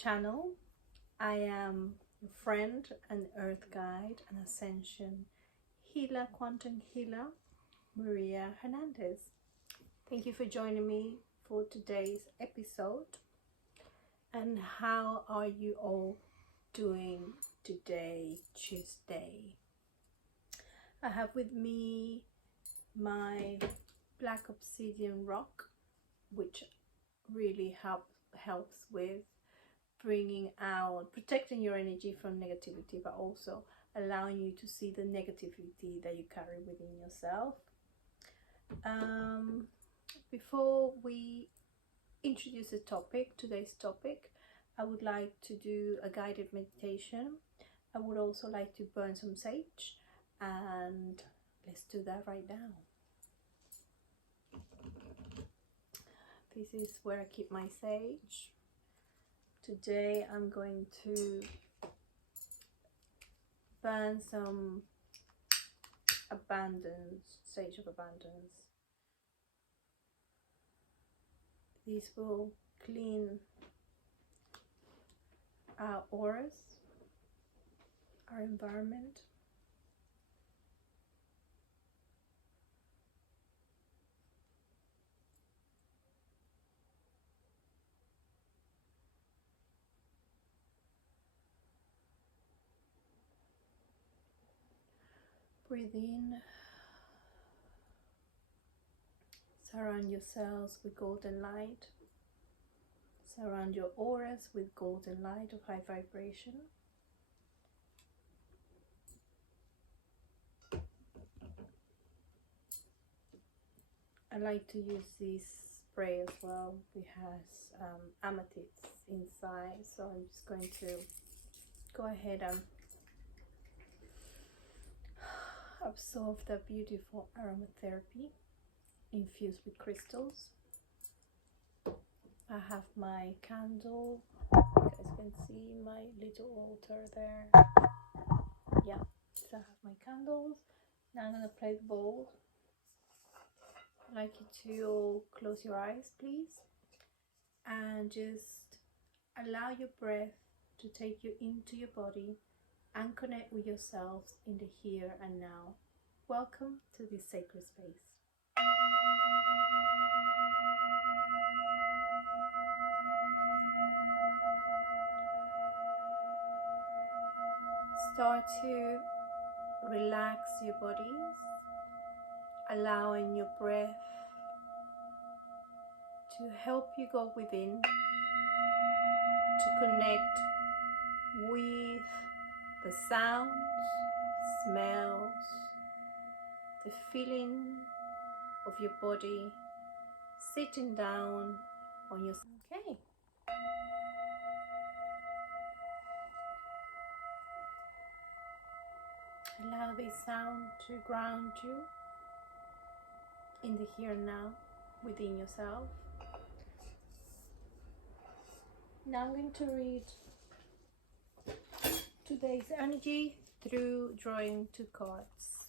channel. I am a friend, an earth guide, an ascension healer, quantum healer, Maria Hernandez. Thank you for joining me for today's episode. And how are you all doing today, Tuesday? I have with me my black obsidian rock, which really helps with bringing out, protecting your energy from negativity, but also allowing you to see the negativity that you carry within yourself. Before we introduce today's topic, I would like to do a guided meditation. I would also like to burn some sage, and let's do that right now. This is where I keep my sage. Today I'm going to burn some sage of abundance. These will clean our auras, our environment. Breathe in. Surround yourselves with golden light. Surround your auras with golden light of high vibration. I like to use this spray as well. It has amethyst inside, so I'm just going to go ahead and absorb the beautiful aromatherapy infused with crystals. I have my candle. You guys can see my little altar there. Yeah, so I have my candles. Now I'm going to play the bowl. I'd like you to all close your eyes, please, and just allow your breath to take you into your body and connect with yourselves in the here and now. Welcome to this sacred space. Start to relax your bodies, allowing your breath to help you go within, to connect with the sounds, smells, the feeling of your body sitting down on your... Okay. Allow this sound to ground you in the here and now within yourself. Now I'm going to read today's energy through drawing 2 cards,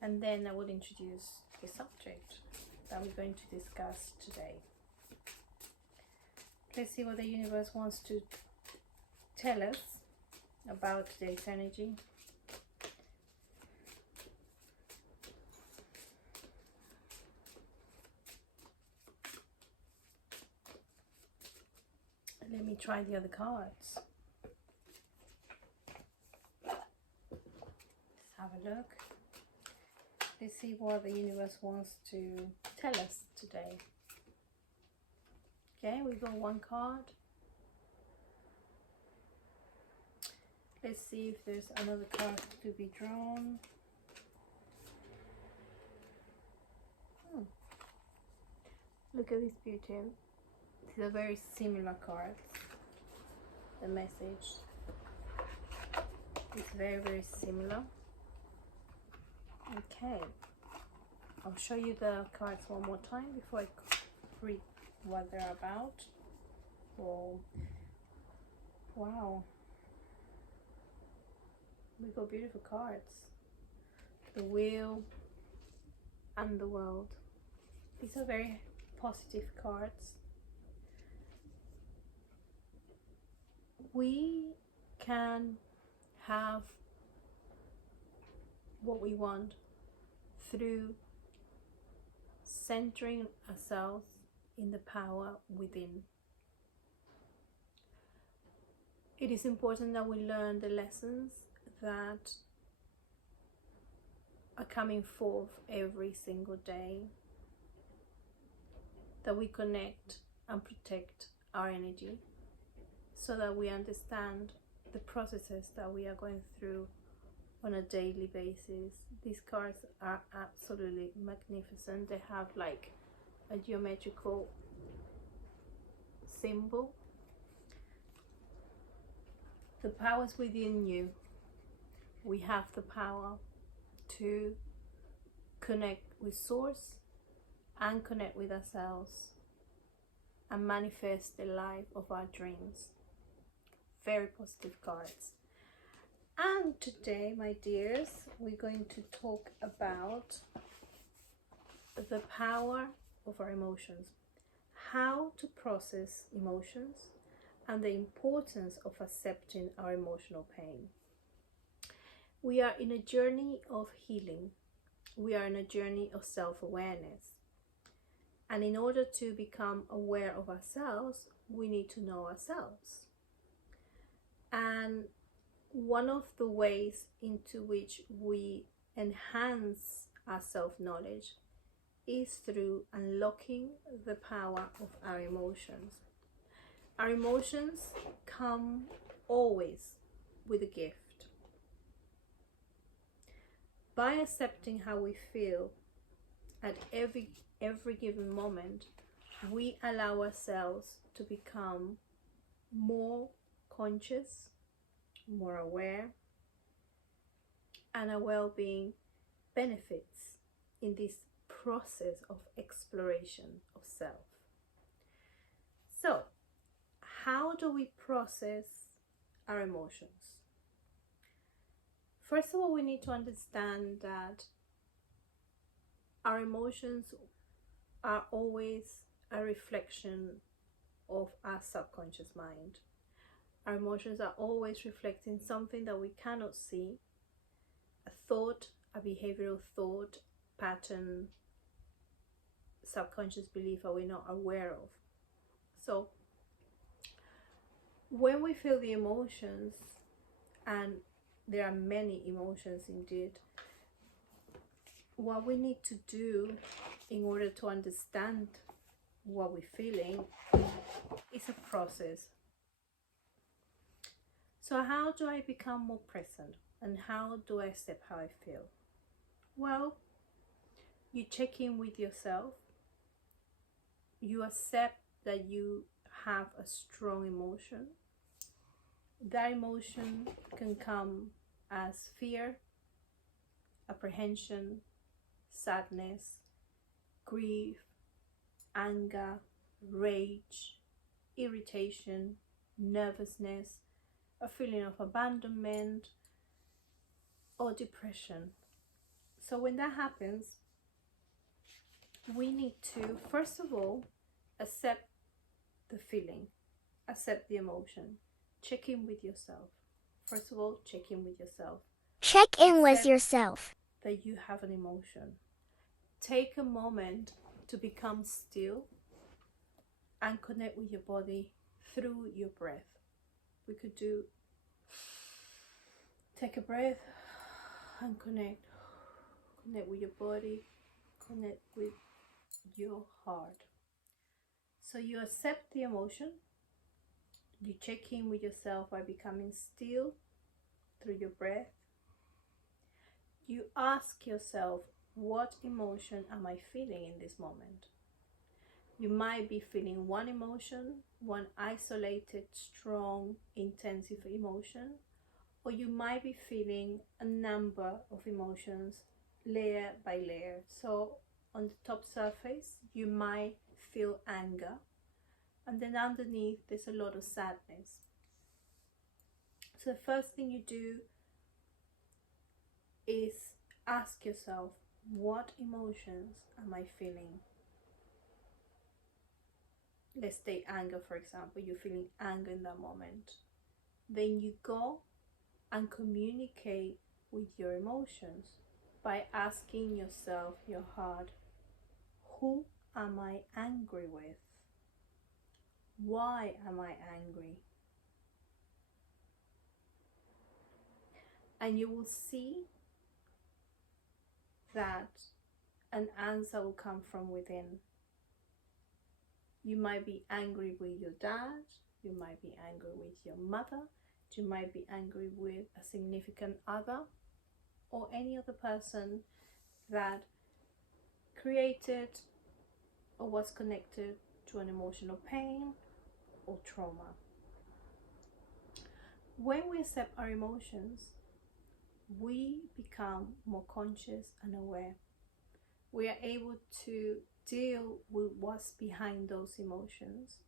and then I will introduce the subject that we're going to discuss today. Let's see what the universe wants to tell us about today's energy. Let me try the other cards. Let's have a look. Let's see what the universe wants to tell us today. Okay, we got 1 card. Let's see if there's another card to be drawn. Look at this beauty. These are very similar cards. The message is very, very similar. Okay, I'll show you the cards one more time before I read what they're about. Oh, wow. We got beautiful cards. The Wheel and the World. These are very positive cards. we can have what we want through centering ourselves in the power within. It is important that we learn the lessons that are coming forth every single day, that we connect and protect our energy so that we understand the processes that we are going through on a daily basis. These cards are absolutely magnificent. They have like a geometrical symbol. The powers within you. We have the power to connect with Source and connect with ourselves and manifest the life of our dreams. Very positive cards. And today, my dears, we're going to talk about the power of our emotions, how to process emotions, and the importance of accepting our emotional pain. We are in a journey of healing. We are in a journey of self-awareness. And in order to become aware of ourselves, we need to know ourselves. And one of the ways into which we enhance our self-knowledge is through unlocking the power of our emotions. Our emotions come always with a gift. By accepting how we feel at every given moment, we allow ourselves to become more conscious, more aware, and our well-being benefits in this process of exploration of self. So, how do we process our emotions? First of all, we need to understand that our emotions are always a reflection of our subconscious mind. Our emotions are always reflecting something that we cannot see, a thought, a behavioral thought, pattern, subconscious belief that we're not aware of. So, when we feel the emotions, and there are many emotions indeed, what we need to do in order to understand what we're feeling is a process. So how do I become more present, and how do I accept how I feel? Well, you check in with yourself. You accept that you have a strong emotion. That emotion can come as fear, apprehension, sadness, grief, anger, rage, irritation, nervousness, a feeling of abandonment, or depression. So when that happens, we need to, first of all, accept the feeling, accept the emotion, check in with yourself. First of all, check in with yourself. Check in with yourself. That you have an emotion. Take a moment to become still and connect with your body through your breath. We could do, take a breath and connect with your body, connect with your heart. So you accept the emotion, you check in with yourself by becoming still through your breath. You ask yourself, what emotion am I feeling in this moment? You might be feeling one emotion, one isolated, strong, intensive emotion, or you might be feeling a number of emotions layer by layer. So on the top surface, you might feel anger, and then underneath there's a lot of sadness. So the first thing you do is ask yourself, what emotions am I feeling? Let's take anger, for example. You're feeling anger in that moment. then you go and communicate with your emotions by asking yourself, your heart, who am I angry with? Why am I angry? And you will see that an answer will come from within. You might be angry with your dad, you might be angry with your mother, you might be angry with a significant other or any other person that created or was connected to an emotional pain or trauma. When we accept our emotions, we become more conscious and aware. We are able to deal with what's behind those emotions,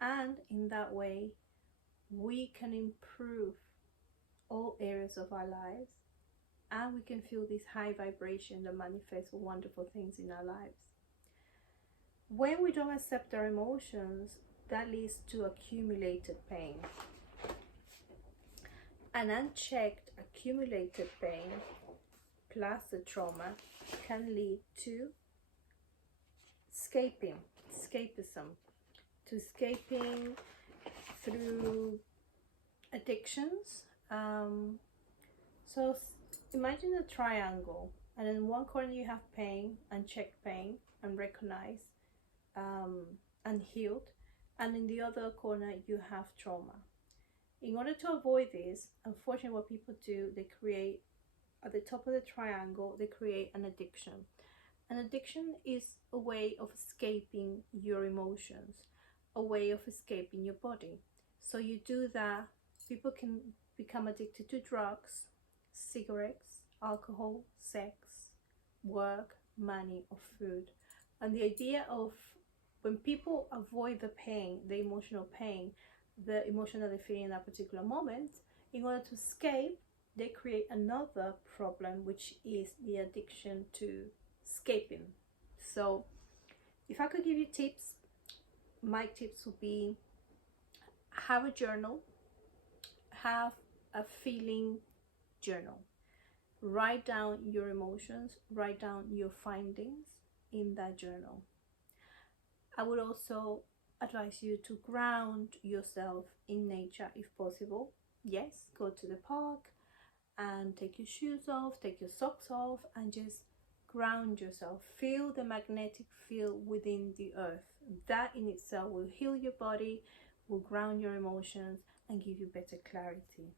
and in that way we can improve all areas of our lives, and we can feel this high vibration that manifests wonderful things in our lives. When we don't accept our emotions, that leads to accumulated pain. An unchecked accumulated pain plus the trauma can lead to escapism, to escaping through addictions. So imagine a triangle, and in one corner you have pain, unchecked pain, unrecognized, unhealed, and in the other corner you have trauma. In order to avoid this, unfortunately what people do, they create, at the top of the triangle, they create an addiction. An addiction is a way of escaping your emotions, a way of escaping your body. So you do that. People can become addicted to drugs, cigarettes, alcohol, sex, work, money, or food. And the idea of when people avoid the pain, the emotional pain, the emotion that they feel in that particular moment, in order to escape, they create another problem, which is the addiction to escaping. So if I could give you tips, my tips would be: have a journal, have a feeling journal, write down your emotions, write down your findings in that journal. I would also advise you to ground yourself in nature if possible. Yes, go to the park and take your shoes off, take your socks off, and just ground yourself. Feel the magnetic field within the earth. That in itself will heal your body, will ground your emotions, and give you better clarity.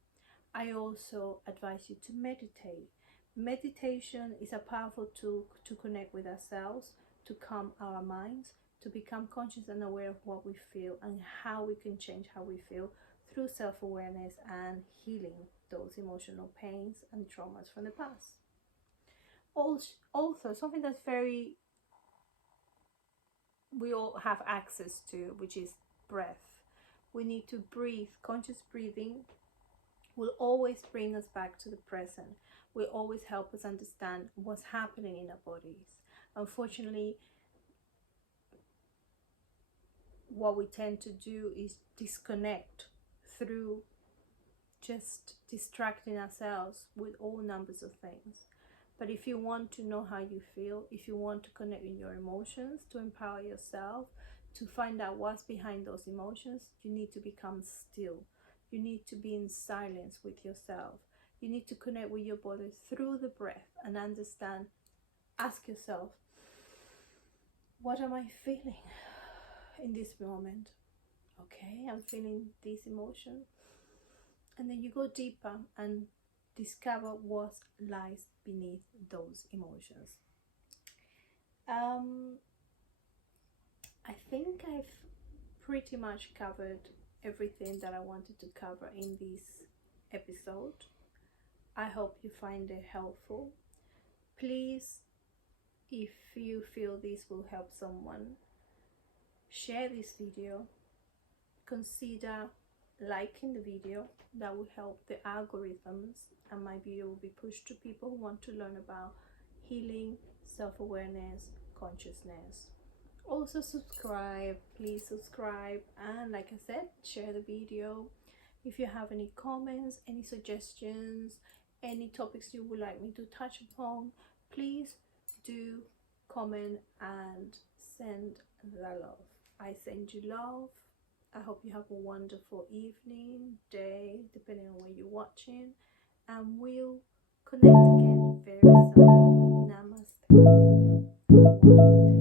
I also advise you to meditate. Meditation is a powerful tool to connect with ourselves, to calm our minds, to become conscious and aware of what we feel and how we can change how we feel through self-awareness and healing those emotional pains and traumas from the past. Also, something that's we all have access to, which is breath. We need to breathe. Conscious breathing will always bring us back to the present, will always help us understand what's happening in our bodies. Unfortunately, what we tend to do is disconnect through just distracting ourselves with all numbers of things. But if you want to know how you feel, if you want to connect with your emotions, to empower yourself, to find out what's behind those emotions, you need to become still. You need to be in silence with yourself. You need to connect with your body through the breath and understand. Ask yourself, what am I feeling in this moment? Okay, I'm feeling this emotion. And then you go deeper and discover what lies beneath those emotions. I think I've pretty much covered everything that I wanted to cover in this episode. I hope you find it helpful. Please, if you feel this will help someone, share this video. Consider liking the video. That will help the algorithms, and my video will be pushed to people who want to learn about healing, self-awareness, consciousness. Also subscribe, please subscribe, and like I said, share the video. If you have any comments, any suggestions, any topics you would like me to touch upon, please do comment and send the love. I send you love. I hope you have a wonderful evening, day, depending on where you're watching, and we'll connect again very soon. Namaste. Have a wonderful day.